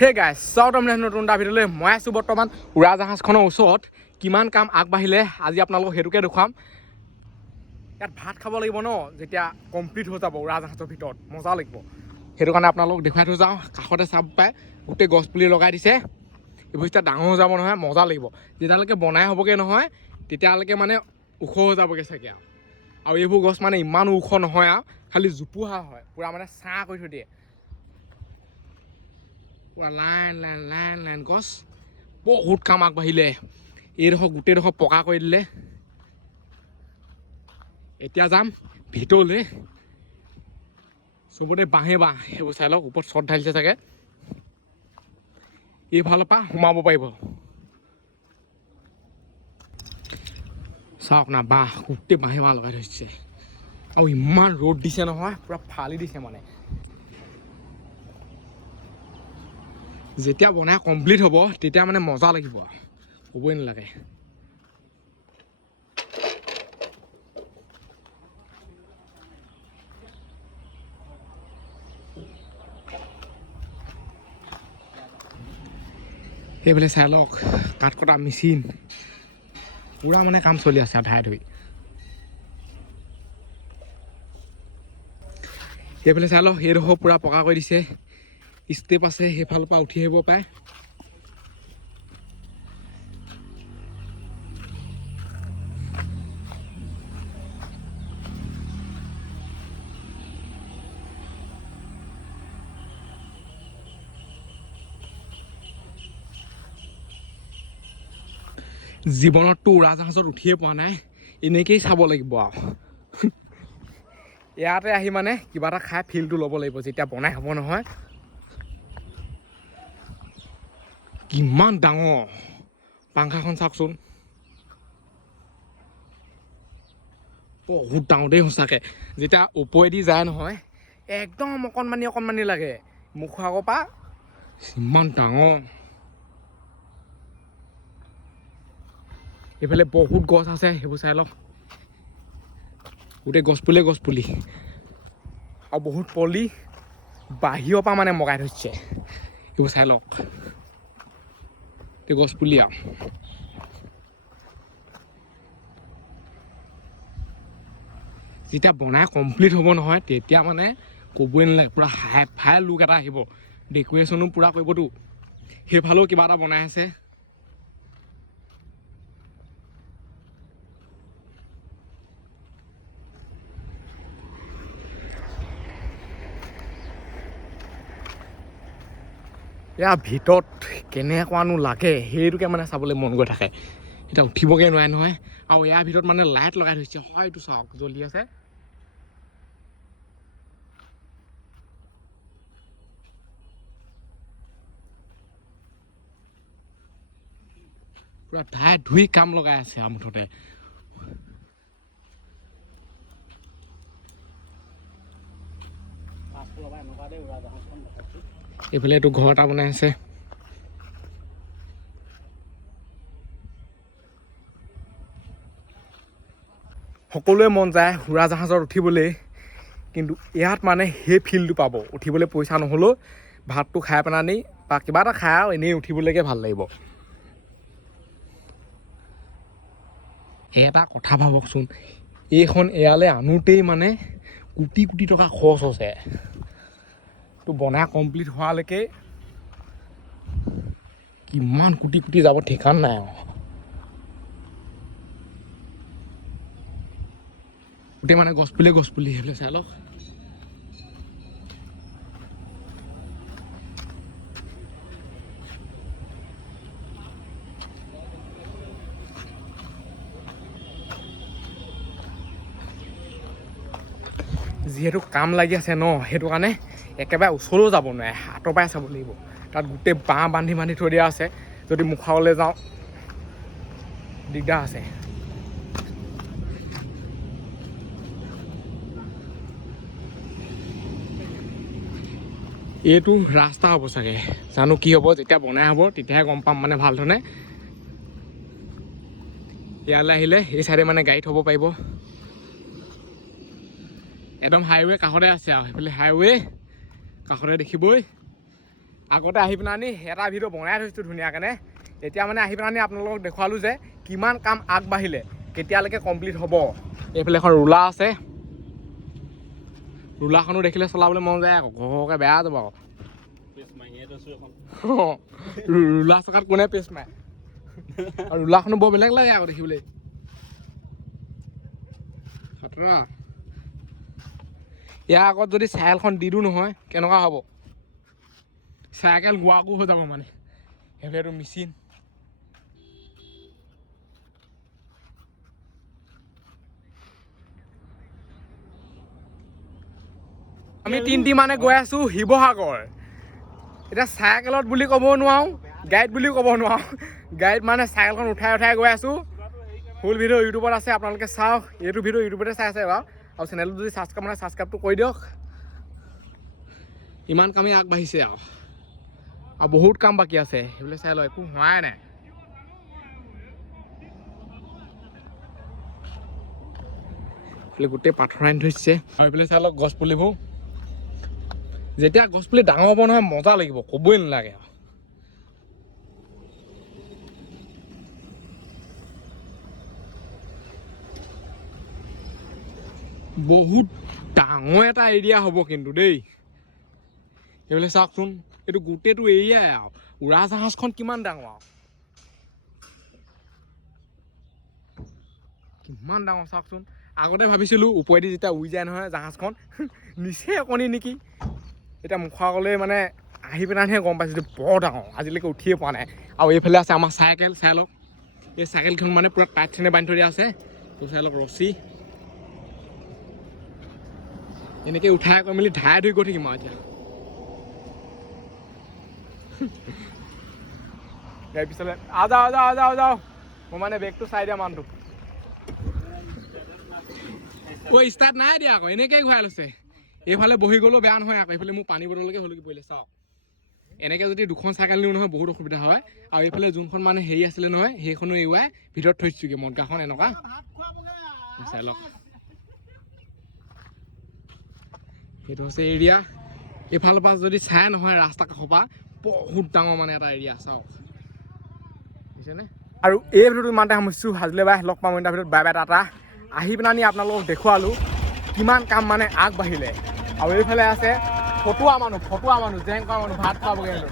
হে গাইছ চাওক তাৰমানে নতুন এটা ভিডিঅ'লৈ মই আছোঁ বৰ্তমান উৰাজাহাজখনৰ ওচৰত কিমান কাম আগবাঢ়িলে আজি আপোনালোকক সেইটোকে দেখুৱাম। ইয়াত ভাত খাব লাগিব ন, যেতিয়া কমপ্লিট হৈ যাব উৰাজাহাজৰ ভিতৰত মজা লাগিব। সেইটো কাৰণে আপোনালোকক দেখুৱাই থৈ যাওঁ। কাষতে চাব পাই গোটেই গছপুলি লগাই দিছে। এইবোৰ যেতিয়া ডাঙৰ হৈ যাব নহয় মজা লাগিব। যেতিয়ালৈকে বনাই হ'বগৈ নহয় তেতিয়ালৈকে মানে ওখ হৈ যাবগৈ চাগে আৰু এইবোৰ গছ মানে ইমান ওখ নহয় আৰু খালি জোপোহা হয়, পূৰা মানে ছাঁ কৰি থৈ দিয়ে। পুৰা লাইন লাইন লাইন লাইন গছ, বহুত কাম আগবাঢ়িলে। এইডোখৰ গোটেইডোখৰ পকা কৰি দিলে। এতিয়া যাম ভিতৰলৈ, চবতে বাঁহে বাঁহ সেইবোৰ চাই লওক। ওপৰত চট ঢালিছে চাগে, এইফালৰ পৰা সোমাব পাৰিব। চাওক না বাঁহ, গোটেই বাঁহে বাঁহ লগাই থৈছে আৰু ইমান ৰ'দ দিছে নহয়, পূৰা ফালি দিছে মানে। যেতিয়া বনাই কমপ্লিট হ'ব তেতিয়া মানে মজা লাগিব আৰু ক'বই নালাগে। সেইফালে চাই লওক কাঠ কটা মেচিন, পূৰা মানে কাম চলি আছে আধাই ধৰি। সেইফালে চাই লওক সেইডোখৰ পূৰা পকা কৰি দিছে, ষ্টেপ আছে সেইফালৰ পৰা উঠি আহিব পাৰে। জীৱনততো উৰাজাহাজত উঠিয়ে পোৱা নাই, এনেকেই চাব লাগিব আৰু ইয়াতে আহি মানে কিবা এটা খাই ফিলটো ল'ব লাগিব যেতিয়া বনাই হ'ব নহয়। কিমান ডাঙৰ পাংখাখন চাওকচোন, বহুত ডাঙৰ দেই সঁচাকৈ। যেতিয়া ওপৰেদি যায় নহয় একদম অকণমানি অকণমানি লাগে, মুখৰ আগৰ পৰা ইমান ডাঙৰ। এইফালে বহুত গছ আছে, সেইবোৰ চাই লওক। গোটেই গছপুলিয়ে গছপুলি আৰু বহুত পলি বাহিৰৰ পৰা মানে মগাই থৈছে। এইবোৰ চাই লওক, এই গছপুলি আৰু যেতিয়া বনাই কমপ্লিট হ'ব নহয় তেতিয়া মানে ক'বই নালাগে, পূৰা হাই ফাই লুক এটা আহিব। ডেক'ৰেশ্যনো পূৰা কৰিবতো। সেইফালেও কিবা এটা বনাই আছে। ইয়াৰ ভিতৰত কেনেকুৱানো লাগে সেইটোকে মানে চাবলৈ মন গৈ থাকে। এতিয়া উঠিবগৈ নোৱাৰে নহয়, আৰু ইয়াৰ ভিতৰত মানে লাইট লগাই থৈছে। হয়তো চাওক জ্বলি আছে। পূৰা ধাই ধুই কাম লগাই আছে আৰু মুঠতে। এইফালে এইটো ঘৰ এটা বনাই আছে। সকলোৱে মন যায় উৰাজাহাজত উঠিবলৈ, কিন্তু ইয়াত মানে সেই ফিলটো পাব। উঠিবলৈ পইচা নহ'লেও ভাতটো খাই পেলানি বা কিবা এটা খাই আৰু এনেই উঠিবলৈকে ভাল লাগিব। এটা কথা ভাবকচোন, এইখন এয়ালৈ আনোতেই মানে কোটি কোটি টকা খৰচ হৈছে। তো বনাই কমপ্লিট হোৱালৈকে কিমান কোটি কোটি যাব ঠিকান নাই আৰু। গোটেই মানে গছপুলি গছপুলি সেইফালে চাই লওক। যিহেতু কাম লাগি আছে ন, সেইটো কাৰণে একেবাৰে ওচৰলৈও যাব নোৱাৰে, আঁতৰ পৰাই চাব লাগিব। তাত গোটেই বাঁহ বান্ধি বান্ধি থৈ দিয়া আছে, যদি মুখাবলৈ যাওঁ দিগদাৰ আছে। এইটো ৰাস্তা হ'ব চাগে, জানো কি হ'ব। যেতিয়া বনাই হ'ব তেতিয়াহে গম পাম মানে ভাল ধৰণে। ইয়ালৈ আহিলে এই চাইডে মানে গাড়ী থ'ব পাৰিব। একদম হাইৱে কাষতে আছে আৰু সেইফালে হাইৱে কাষতে দেখিবই। আগতে আহি পেলাই এটা ভিডিঅ' বনাই থৈছোঁ ধুনীয়াকৈ এতিয়া মানে আহি পেলাই আপোনালোকক দেখুৱালোঁ যে কিমান কাম আগবাঢ়িলে কেতিয়ালৈকে কমপ্লিট হ'ব এইফালে এখন ৰুলাৰ আছে ৰুলাৰখনো দেখিলে চলাবলৈ মন যায় আকৌ ঘৰকৈ বেয়া যাব আকৌ ৰুলাৰ চকাত কোনে পেচ মাৰে আৰু ৰুলাৰখনো বৰ বেলেগ লাগে আকৌ দেখিবলৈ খাতৰা ইয়াৰ আগত যদি চাইকেলখন দি দিওঁ নহয় কেনেকুৱা হ'ব চাইকেল গোৱাকো হৈ যাব মানে সেইফালেতো মেচিন আমি তিনিটি মানে গৈ আছোঁ শিৱসাগৰ এতিয়া চাইকেলত বুলি ক'ব নোৱাৰোঁ গাড়ীত বুলিও ক'ব নোৱাৰোঁ গাড়ীত মানে চাইকেলখন উঠাই উঠাই গৈ আছোঁ ফুল ভিডিঅ' ইউটিউবত আছে আপোনালোকে চাওক এইটো ভিডিঅ' ইউটিউবতে চাই আছে বাৰু আৰু চেনেলটো যদি ছাবস্ক্ৰাইবটো কৰি দিয়ক ইমান কামেই আগবাঢ়িছে আৰু বহুত কাম বাকী আছে সেইবিলাক চাই লওঁ একো হোৱাই নাই গোটেই পাথৰ আনি থৈছে আৰু এইফালে চাই লওক গছ পুলিবোৰ যেতিয়া গছ পুলি ডাঙৰ হ'ব নহয় মজা লাগিব ক'বই নালাগে বহুত ডাঙৰ এটা এৰিয়া হ'ব কিন্তু দেই এইফালে চাওকচোন এইটো গোটেইটো এৰিয়াই আৰু উৰাজাহাজখন কিমান ডাঙৰ আৰু কিমান ডাঙৰ চাওকচোন আগতে ভাবিছিলোঁ ওপৰেদি যেতিয়া উৰি যায় নহয় জাহাজখন নিচেই অকণি নেকি এতিয়া মুখৰ আগলৈ মানে আহি পেলাইহে গম পাইছোঁ যে বৰ ডাঙৰ আজিলৈকে উঠিয়ে পোৱা নাই আৰু এইফালে আছে আমাৰ চাইকেল চাই লওক এই চাইকেলখন মানে পূৰা টাইট চেনে বান্ধি থৈ দিয়া আছে চাই লওক ৰছী এনেকৈ উঠাই কৰি মেলি ধাই ধুই গৈ থাকিম আৰু এতিয়া গাড়ী পিছলৈ যাওঁ মই মানে বেগটো চাই দিয়া মানুহটো ষ্টাৰ্ট নাই দিয়া আকৌ এনেকৈ ঘূৰাই লৈছে এইফালে বহি গ'লেও বেয়া নহয় আকৌ এইফালে মোৰ পানী বটললৈকে হ'লগৈ পৰিলে চাওক এনেকৈ যদি দুখন চাইকেল নিওঁ নহয় বহুত অসুবিধা হয় আৰু এইফালে যোনখন মানে হেৰি আছিলে নহয় সেইখনো এৰুৱাই ভিতৰত থৈছোঁগৈ মদগাখন এনেকুৱা চাই লওক সেইটো হৈছে এৰিয়া এইফালৰ পৰা যদি চাই নহয় ৰাস্তা কাষৰ পৰা বহুত ডাঙৰ মানে এটা এৰিয়া চাওক বুজিছেনে আৰু এই ভিডিঅ'টো ইমানতে সামৰিছোঁ আজিলৈ বাই লগ পাম এটা ভিডিঅ'ত বাই বাই টাটা আহি পেলাই আপোনালোকক দেখুৱালোঁ কিমান কাম মানে আগবাঢ়িলে আৰু এইফালে আছে ফটুৱা মানুহ জেং কৰা মানুহ ভাত খুৱাবগৈ হেনো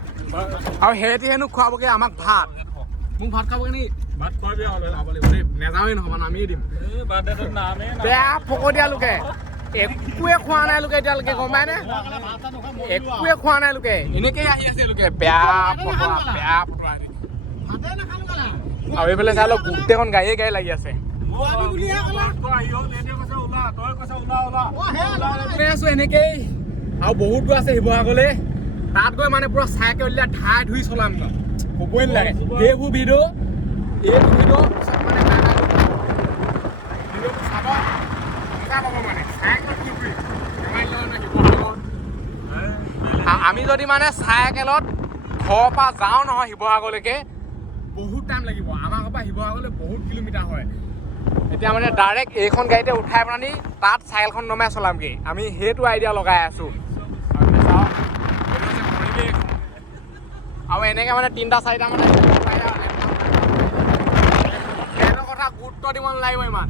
আৰু সিহঁতি হেনো খুৱাবগৈ আমাক ভাত মোক ভাত খাবগৈ নেকি ভাত খুৱাবি নেযাওঁৱেই নহ'ব নামিয়ে দিম বেয়া ফকতীয়া লোকে একোৱে খোৱা নাই লোকে এতিয়ালৈকে গম পায়নে একোৱে খোৱা নাই লোকে এনেকেই আহি আছে লোকে বেয়া ফটোৱা আৰু এইফালে চাই লওক গোটেইখন গাড়ীয়ে লাগি আছে এনেকেই আৰু বহুত দূৰ আছে শিৱসাগৰলৈ তাত গৈ মানে পুৰা চাইকেল উলিয়াই ধাই ধুই চলাম ন ক'বই নালাগে এইবোৰ ভিডিঅ' আমি যদি মানে চাইকেলত ঘৰৰ পৰা যাওঁ নহয় শিৱসাগৰলৈকে বহুত টাইম লাগিব আমাৰ ঘৰৰ পৰা শিৱসাগৰলৈ বহুত কিলোমিটাৰ হয় এতিয়া মানে ডাইৰেক্ট এইখন গাড়ীতে উঠাই পেলানি তাত চাইকেলখন নমাই চলামগৈ আমি সেইটো আইডিয়া লগাই আছোঁ আৰু এনেকৈ মানে 3-4টা মানে কথা গুৰুত্ব দিব নালাগিব ইমান